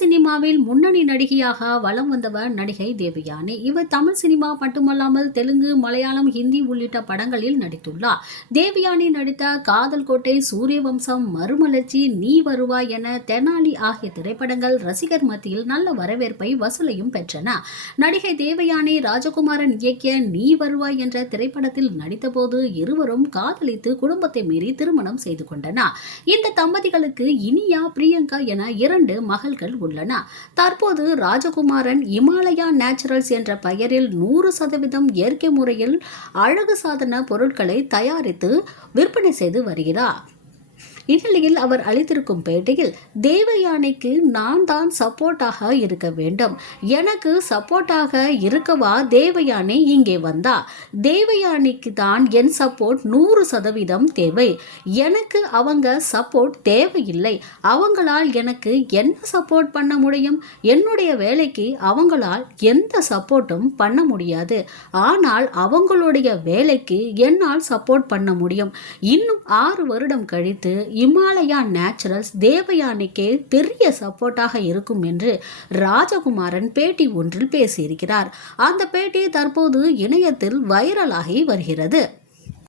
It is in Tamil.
சினிமாவில் முன்னணி நடிகையாக வலம் வந்தவர் நடிகை தேவயானி. இவர் தமிழ் சினிமா மட்டுமல்லாமல் தெலுங்கு மலையாளம் ஹிந்தி உள்ளிட்ட படங்களில் நடித்துள்ளார். தேவயானி நடித்த காதல் கோட்டை சூரியவம்சம் மறுமலர்ச்சி நீ வருவாய் என தெனாலி ஆகிய திரைப்படங்கள் ரசிகர் மத்தியில் நல்ல வரவேற்பை வசூலையும் பெற்றன. நடிகை தேவயானி ராஜகுமாரன் இயக்கிய நீ வருவாய் என்ற திரைப்படத்தில் நடித்தபோது இருவரும் காதலித்து குடும்பத்தை மீறி திருமணம் செய்து கொண்டனர். இந்த தம்பதிகளுக்கு இனியா பிரியங்கா என இரண்டு மகள்கள் உள்ளன. தற்போது ராஜகுமாரன் இமாலயா நேச்சுரல்ஸ் என்ற பெயரில் நூறு சதவீதம் இயற்கை முறையில் அழகு சாதன பொருட்களை தயாரித்து விற்பனை செய்து வருகிறார். இந்நிலையில் அவர் அளித்திருக்கும் பேட்டியில் தேவயானைக்கு நான் தான் சப்போர்ட்டாக இருக்க வேண்டும். எனக்கு சப்போர்ட்டாக இருக்கவா? தேவயானை இங்கே வந்தா. தேவயானிக்கு தான் என் சப்போர்ட் நூறு சதவீதம் தேவை. எனக்கு அவங்க சப்போர்ட் தேவையில்லை. அவங்களால் எனக்கு என்ன சப்போர்ட் பண்ண முடியும்? என்னுடைய வேலைக்கு அவங்களால் எந்த சப்போர்ட்டும் பண்ண முடியாது. ஆனால் அவங்களுடைய வேலைக்கு என்னால் சப்போர்ட் பண்ண முடியும். இன்னும் ஆறு வருடம் கழித்து இமாலயா நேச்சுரல்ஸ் தேவயானிக்கே பெரிய சப்போர்ட்டாக இருக்கும் என்று ராஜகுமாரன் பேட்டி ஒன்றில் பேசியிருக்கிறார். அந்த பேட்டி தற்போது இணையத்தில் வைரலாகி வருகிறது.